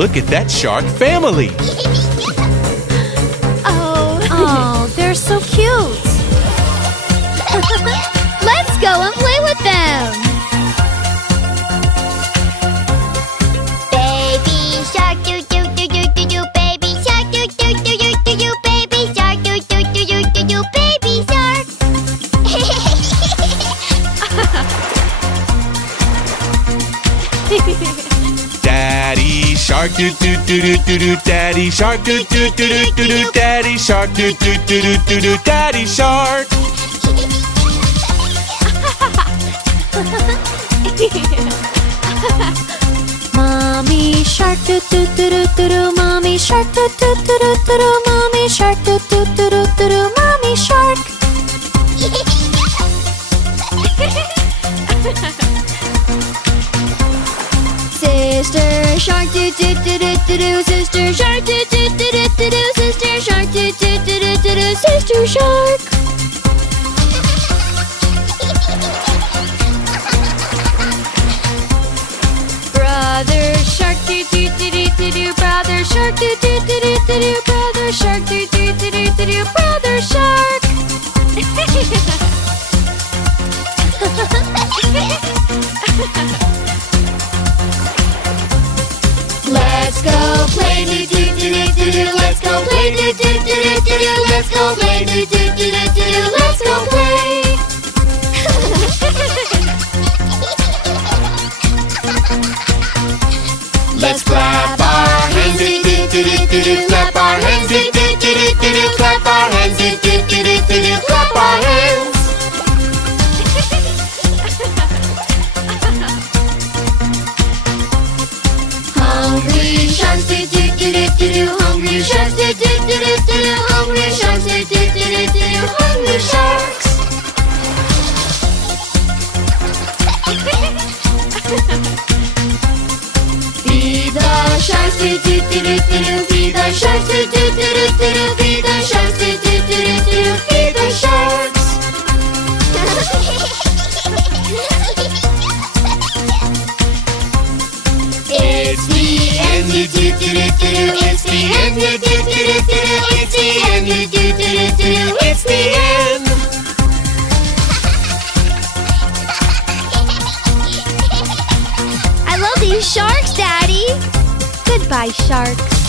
look at that shark family. Oh, they're so cute. Let's go and play with them. Baby shark, doo doo doo doo doo doo. Baby shark, doo doo doo doo doo doo. Baby shark, doo doo doo doo doo doo. Baby shark. Daddy shark doo doo doo doo doo doo. Daddy shark doo doo doo doo doo doo. Daddy shark doo doo doo doo doo doo. Daddy shark. Mommy shark doo doo doo doo doo doo. Mommy shark doo doo doo doo doo doo. Mommy shark doo doo doo doo doo doo. Mommy shark. Sister shark, doo doo doo doo doo doo. Sister shark, doo doo doo doo doo doo. Sister shark, doo doo doo doo doo doo. Sister shark. Brother shark, doo doo doo doo doo doo. Brother shark, doo doo doo doo doo doo. Brother shark, doo doo doo doo doo doo. Brother shark. Let's go play doo doo doo doo doo doo. Let's go play doo doo doo doo doo doo. Let's go play doo doo doo doo doo doo. Let's go play. Let's clap our hands, doo doo doo doo doo doo. Clap our hands, doo doo doo doo doo doo. Clap our hands, doo doo doo doo doo doo. Clap our hands. Hungry sharks, doo doo doo doo doo doo. Hungry sharks, doo doo doo doo doo doo. Hungry sharks, doo doo doo doo doo doo. Hungry sharks. Feed the sharks, doo doo doo doo doo doo. Feed the sharks, doo doo doo doo doo doo. Feed the sharks, doo doo doo doo doo doo. Feed the sharks. It's the end, doo doo doo doo doo. It's the end, doo doo doo doo doo. It's the end, doo doo doo doo doo. It's the end. I love these sharks, Daddy. Goodbye, sharks.